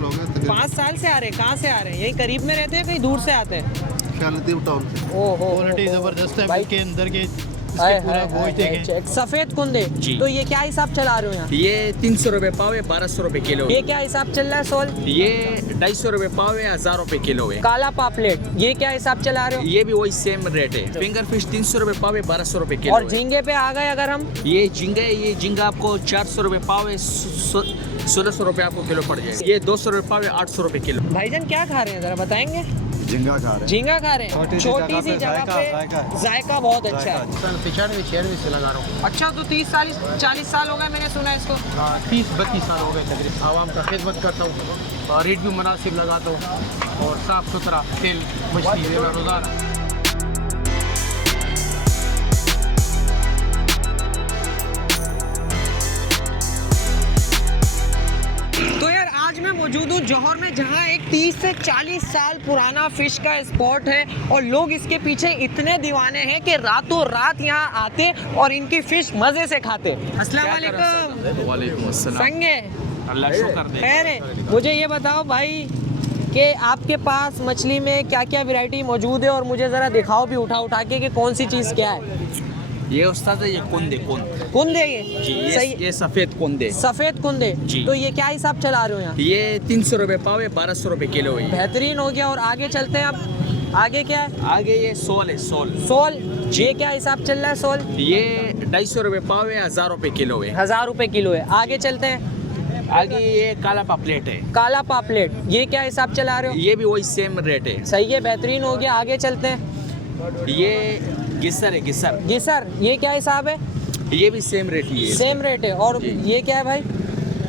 साल हो गए। 5 साल से आ रहे हैं। कहाँ से आ रहे हैं? यही करीब में रहते हैं, कहीं दूर से आते हैं? शालदीप टाउन से। ओहो, क्वालिटी जबरदस्त है, भाई। के अंदर के हाय, इसके पूरा हाय, गोश्त हाय, देखें। चेक। सफेद कुंदे, जी। तो ये क्या हिसाब चला रहे हो यहाँ? ये 300 रुपए पाव है, 1200 रुपए किलो है। ये क्या हिसाब चल रहा है सोल? ये 250 रुपए पाव है, 1000 रुपए किलो है। काला पापलेट, ये क्या हिसाब चला रहे हो? ये भी वही सेम रेट है। फिंगर फिश 300 रुपए पाव है, 1200 रुपए किलो और है। झींगे पे आ गए अगर हम? ये झींगा है, ये झींगा आपको 400 रुपए पाव है, 1600 रुपए आपको किलो पड़ जाएगा। ये 200 रुपए पाव है, 800 रुपए किलो। भाईजान क्या खा रहे हैं, जरा बताएंगे? झींगा खा रहे हैं। झींगा खा रहे हैं। छोटी सी जगह पे जायका बहुत अच्छा है। 95-96 से लगा रहा हूँ। अच्छा, तो 30-40 साल हो गए मैंने सुना इसको। 30-32 साल हो गए तकरीबन। आवाम का खिदमत करता हूँ और रेट भी मुनासिब लगाता हूँ और साफ़ सुथरा तेल मछली देना रोज़ाना। तो यार आज मैं मौजूद हूँ जौहर में, जहाँ एक 30 से 40 साल पुराना फिश का स्पॉट है और लोग इसके पीछे इतने दीवाने हैं कि रातों रात यहाँ आते और इनकी फिश मजे से खाते। अस्सलाम वालेकुम। वालेकुम अस्सलाम। संगे अल्लाह शुक्र दे। खैर है। मुझे ये बताओ भाई कि आपके पास मछली में क्या क्या वैरायटी मौजूद है और मुझे ज़रा दिखाओ भी उठा उठा के कि कौन सी चीज़ क्या है। ये उस्ताद है, ये कुंदे कुंदे जी। सही। ये सफेद कुंदे। सफ़ेद कुंदे, जी। तो ये क्या हिसाब चला रहे हो यहाँ? ये 300 रुपए पाव है, 1200 रुपए किलो है। बेहतरीन हो गया। और आगे चलते हैं अब। आगे क्या है? आगे ये सोल है, सोल। सोल, ये क्या हिसाब चल रहा है सोल? ये 250 रुपए पाव है, 1000 रुपए किलो है। 1000 रुपए किलो है। आगे चलते हैं। आगे ये काला पापलेट है। काला पापलेट, ये क्या हिसाब चला रहे हो? ये भी वही सेम रेट है। सही है, बेहतरीन हो गया। आगे चलते हैं। ये गिसर है, गिसर। गिसर, ये क्या हिसाब है? ये भी सेम रेट ही है। सेम रेट है। और जी। ये क्या है भाई?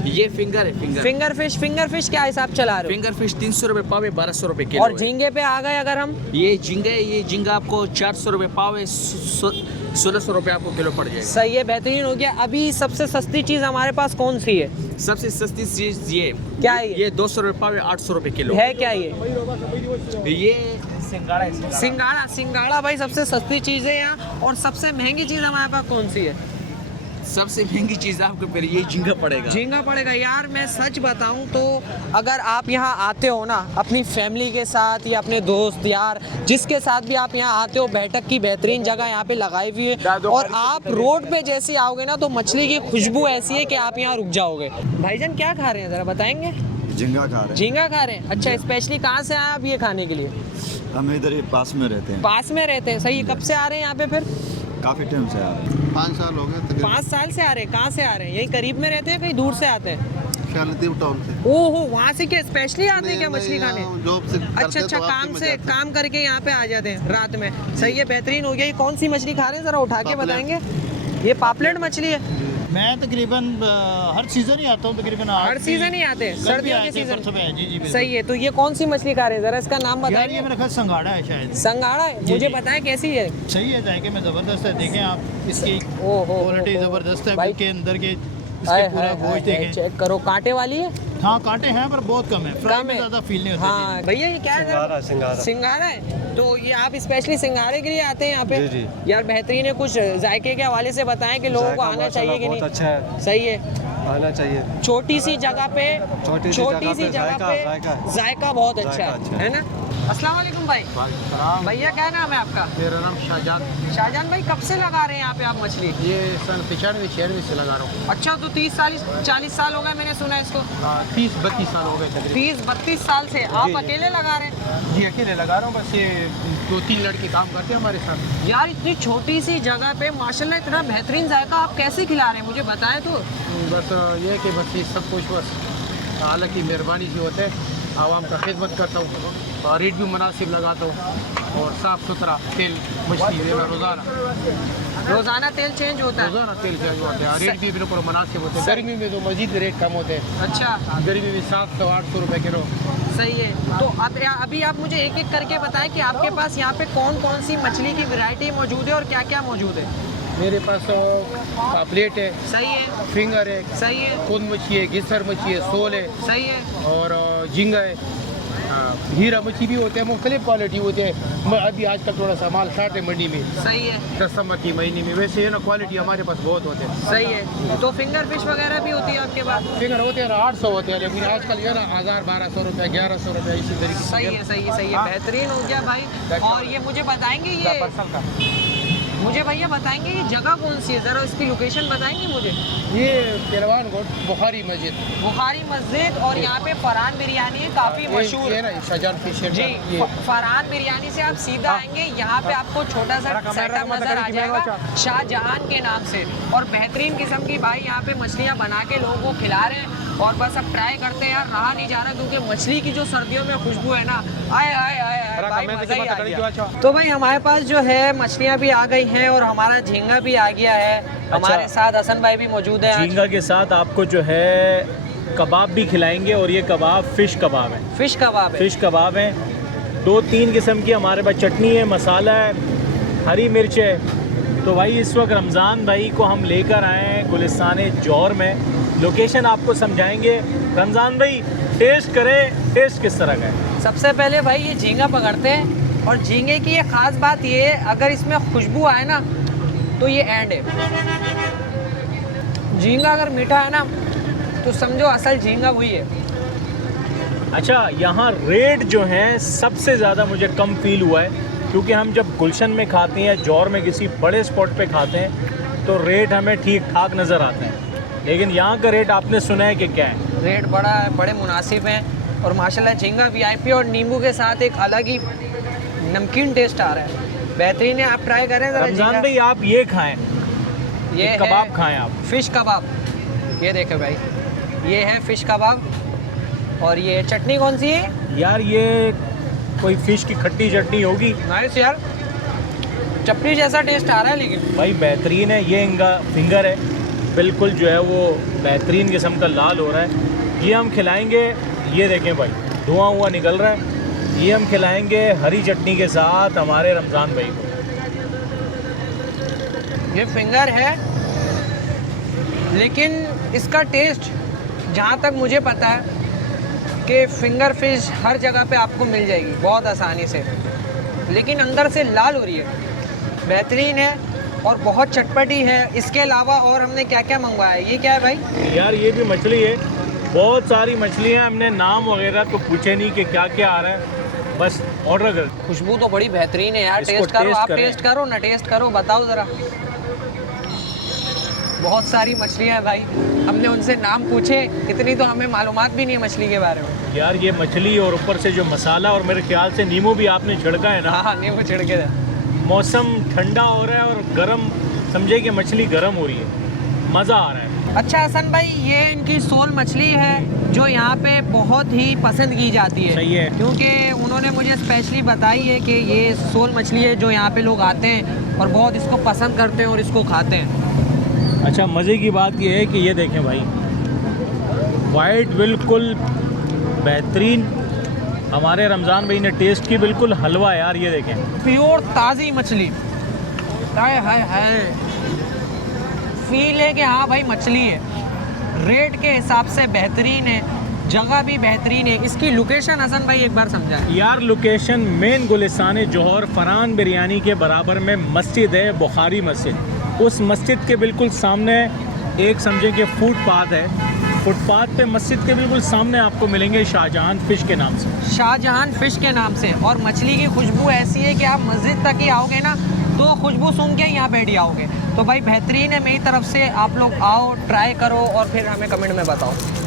ये फिंगर है, फिंगर। फिंगर फिश क्या हिसाब चला रहे हो? फिंगर फिश 300 रुपए पाव है, 1200 रुपए किलो और है। झींगे पे आ गए अगर हम? ये झींगा है, ये झींगा आपको 400 रुपए पाव है, 1600 रुपए आपको किलो पड़ जाएगा। सही है, बेहतरीन हो गया। अभी सबसे सस्ती चीज़ हमारे पास कौन सी है? सबसे सस्ती चीज ये क्या है ये 200 रुपए पाव है, 800 रुपए किलो है क्या ये? ये सिंगाड़ा है। सिंगाड़ा, सिंगाड़ा भाई सबसे सस्ती चीज़ है यहाँ। और सबसे महंगी चीज़ हमारे पास कौन सी है? सबसे महंगी चीज आपको फिर ये झींगा पड़ेगा। झींगा पड़ेगा। यार मैं सच बताऊं तो अगर आप यहाँ आते हो ना अपनी फैमिली के साथ या अपने दोस्त यार जिसके साथ भी आप यहाँ आते हो, बैठक की बेहतरीन जगह यहाँ पे लगाई हुई है और आप रोड पे जैसे आओगे ना तो मछली की खुशबू ऐसी है कि आप यहाँ रुक जाओगे। भाईजान क्या खा रहे हैं, ज़रा बताएंगे? झींगा खा रहे हैं। झींगा खा रहे हैं। अच्छा, स्पेशली कहाँ से आए आप ये खाने के लिए? हम इधर ही पास में रहते हैं। पास में रहते हैं। सही है। कब से आ रहे हैं यहाँ पे फिर? काफ़ी टाइम से आ रहे हैं। 5 साल हो गए तकरीबन। 5 साल से आ रहे हैं। कहाँ से आ रहे हैं? यही करीब में रहते हैं, कहीं दूर से आते हैं? शालदीप टाउन से। ओहो, वहाँ से क्या स्पेशली आते हैं क्या मछली खाने? जॉब से करते अच्छा हैं अच्छा, तो वापसी काम में से जाते हैं। काम करके यहाँ पे आ जाते हैं रात में। सही है, बेहतरीन हो गया। ये कौन सी मछली खा रहे हैं, जरा उठा के पापलेट। बताएंगे? ये पापलेट मछली है। मैं तकरीबन हर सीज़न ही आता हूँ तकरीबन। हर सीजन ही आते हैं, कल भी सर्दियों आए के थे, सीजन। परसों भी आए। जी जी बिल्कुल। सही है। तो ये कौन सी मछली खा रहे हैं, जरा इसका नाम यार ये बताइए। मेरा ख्याल संगाड़ा है शायद। संगाड़ा है। जी, मुझे जी। बताएं कैसी है? सही है, जायके में ज़बरदस्त है। देखें आप इसकी ओहो, क्वालिटी ज़बरदस्त है, भाई। के अंदर के हाय, इसके पूरा हाय, गोश्त हाय, देखें। चेक करो। कांटे वाली है? हाँ कांटे हैं पर बहुत कम है। फ्राई कम में है। ज़्यादा फील नहीं होता। हाँ भैया, ये क्या है? सिंगारा है। तो ये आप स्पेशली सिंगारे के लिए आते हैं यहाँ पे? जी, यार बेहतरीन है। कुछ जायके के हवाले से बताएं कि लोगों को आना चाहिए कि नहीं? अच्छा है, सही है। आना चाहिए। छोटी सी जगह पे छोटी सी जगह पे जायका बहुत अच्छा जायका अच्छा है ना? अस्सलाम वालेकुम भाई। भैया क्या नाम है आपका? मेरा नाम शाहजान। शाहजान भाई, कब से लगा रहे हैं यहाँ पे आप मछली? ये सन 95-96 से लगा रहा हूँ। अच्छा, तो 30-40 साल हो गए मैंने सुना इसको। 30-32 साल हो गए तकरीबन। 30-32 साल से आप जी। अकेले लगा रहे हैं? जी अकेले लगा रहा हूँ। बस ये 2-3 लड़के काम करते हैं हमारे साथ। यार इतनी छोटी सी जगह पे माशाल्लाह इतना बेहतरीन जायका आप कैसे खिला रहे हैं, मुझे बताएं तो। बस ये कि बस ये सब कुछ बस अल्लाह की मेहरबानी से होता है। आवाम का खिदमत करता हूँ और रेट भी मुनासिब लगाता हूँ और साफ़ सुथरा तेल मछली देना रोज़ाना। रोजाना तेल चेंज होता है? रोज़ाना तेल चेंज होता है। रेट भी बिल्कुल मुनासिब होते हैं। गर्मी में तो मजीद रेट कम होते हैं। अच्छा, गर्मी में 700-800 रुपये किलो। सही है। तो अभी आप मुझे एक एक करके बताएं कि आपके पास यहाँ पे कौन कौन सी मछली की वैरायटी मौजूद है और क्या क्या मौजूद है? मेरे पास पापलेट है, सही है। फिंगर है, सही है। कुंद मछली है, गिसर मछली है, सोल है सही है। और झींगा है हीरा मच्छी भी होते हैं, मुख्तलिफ क्वालिटी होते हैं। अभी आजकल थोड़ा सा माल शार्ट है मंडी में, सही है, दिसंबर के महीने में। वैसे है ना, क्वालिटी हमारे पास बहुत होते हैं। सही है। तो फिंगर फिश वगैरह भी होती है आपके पास? फिगर होते हैं ना 800 होते हैं, लेकिन आजकल ये ना 1000-1200 रुपये, 1100 रुपये इसी तरीके से। सही है, सही है, सही है, बेहतरीन हो गया भाई। और ये मुझे बताएंगे, मुझे भैया बताएंगे ये जगह कौन सी है, ज़रा इसकी लोकेशन बताएंगे मुझे? ये पहलवान गोट बुखारी मस्जिद, बुखारी मस्जिद। और यहाँ पे फरहान बिरयानी है, काफ़ी मशहूर है ना, शाहजहान फिश जी। फरहान बिरयानी से आप सीधा आएंगे, यहाँ पे आपको छोटा सा सेटअप नजर आ जाएगा शाहजहान के नाम से। और बेहतरीन किस्म की भाई यहाँ पे मछलियाँ बना के लोगों को खिला रहे हैं। और बस अब ट्राई करते हैं यार, रहा नहीं जा रहा, क्योंकि मछली की जो सर्दियों में खुशबू है ना, आए आए आए भाई, मजा ही आ गया। तो भाई हमारे पास जो है मछलियाँ भी आ गई हैं और हमारा झींगा भी आ गया है। हमारे साथ हसन भाई भी मौजूद है। झींगा के साथ आपको जो है कबाब भी खिलाएंगे, और ये कबाब फ़िश कबाब है। फिश कबाब है, फ़िश कबाब है। 2-3 किस्म की हमारे पास चटनी है, मसाला है, हरी मिर्च है। तो भाई इस वक्त रमज़ान भाई को हम लेकर आए हैं गुलिस्तान जौहर में। लोकेशन आपको समझाएंगे। रमज़ान भाई टेस्ट करें, टेस्ट किस तरह का है? सबसे पहले भाई ये झींगा पकड़ते हैं, और झींगे की ये ख़ास बात ये है, अगर इसमें खुशबू आए ना तो ये एंड है। झींगा अगर मीठा है ना तो समझो असल झींगा वही है। अच्छा, यहाँ रेट जो है सबसे ज़्यादा मुझे कम फील हुआ है, क्योंकि हम जब गुलशन में खाते हैं, जौहर में किसी बड़े स्पॉट पे खाते हैं, तो रेट हमें ठीक ठाक नज़र आते हैं। लेकिन यहाँ का रेट आपने सुना है कि क्या है? रेट बड़ा है, बड़े मुनासिब हैं। और माशाल्लाह झींगा वीआईपी और नींबू के साथ एक अलग ही नमकीन टेस्ट आ रहा है, बेहतरीन है। आप ट्राई करें ज़रा। रमज़ान भाई आप ये खाएं, ये कबाब खाएं आप, फ़िश कबाब। ये देखें भाई, ये है फ़िश कबाब। और ये चटनी कौन सी है यार? ये कोई फ़िश की खट्टी चटनी होगी। नाइस यार, चटनी जैसा टेस्ट आ रहा है। लेकिन भाई बेहतरीन है। ये इनका फिंगर है, बिल्कुल जो है वो बेहतरीन किस्म का लाल हो रहा है। ये हम खिलाएंगे, ये देखें भाई धुआं हुआ निकल रहा है। ये हम खिलाएंगे हरी चटनी के साथ हमारे रमज़ान भाई को। ये फिंगर है, लेकिन इसका टेस्ट जहाँ तक मुझे पता है कि फिंगर फिश हर जगह पे आपको मिल जाएगी बहुत आसानी से, लेकिन अंदर से लाल हो रही है, बेहतरीन है और बहुत चटपटी है। इसके अलावा और हमने क्या क्या मंगवाया है? ये क्या है भाई? यार ये भी मछली है, बहुत सारी मछलियाँ। हमने नाम वगैरह तो पूछे नहीं कि क्या क्या आ रहा है, बस ऑर्डर कर। खुशबू तो बड़ी बेहतरीन है यार। इसको टेस्ट करो, आप करें। टेस्ट करो ना, टेस्ट करो, बताओ ज़रा। बहुत सारी मछलियाँ हैं भाई, हमने उनसे नाम पूछे, इतनी तो हमें मालूमात भी नहीं है मछली के बारे में। यार ये मछली और ऊपर से जो मसाला और मेरे ख्याल से नींबू भी आपने छिड़का है ना। हाँ, नींबू छिड़के थे। मौसम ठंडा हो रहा है और गर्म, समझे कि मछली गर्म हो रही है, मज़ा आ रहा है। अच्छा हसन भाई, ये इनकी सोल मछली है जो यहाँ पे बहुत ही पसंद की जाती है। सही है। क्योंकि उन्होंने मुझे स्पेशली बताई है कि ये सोल मछली है जो यहाँ पे लोग आते हैं और बहुत इसको पसंद करते हैं और इसको खाते हैं। अच्छा, मज़े की बात ये है कि ये देखें भाई, वाइट बिल्कुल बेहतरीन। हमारे रमज़ान भाई ने टेस्ट की, बिल्कुल हलवा यार। ये देखें, प्योर ताज़ी मछली। हाय हाय हाय, फील है कि हाँ भाई मछली है। रेट के हिसाब से बेहतरीन है, जगह भी बेहतरीन है। इसकी लोकेशन हसन भाई एक बार समझाएं। यार लोकेशन मेन गुलिस्तान जौहर फरहान बिरयानी के बराबर में मस्जिद है, बुखारी मस्जिद। उस मस्जिद के बिल्कुल सामने एक समझे कि फुटपाथ है। फुटपाथ पे मस्जिद के बिल्कुल सामने आपको मिलेंगे शाहजहान फ़िश के नाम से। शाहजहान फ़िश के नाम से। और मछली की खुशबू ऐसी है कि आप मस्जिद तक ही आओगे ना तो खुशबू सूंघ के यहाँ बैठ आओगे। तो भाई बेहतरीन है, मेरी तरफ से आप लोग आओ, ट्राई करो और फिर हमें कमेंट में बताओ।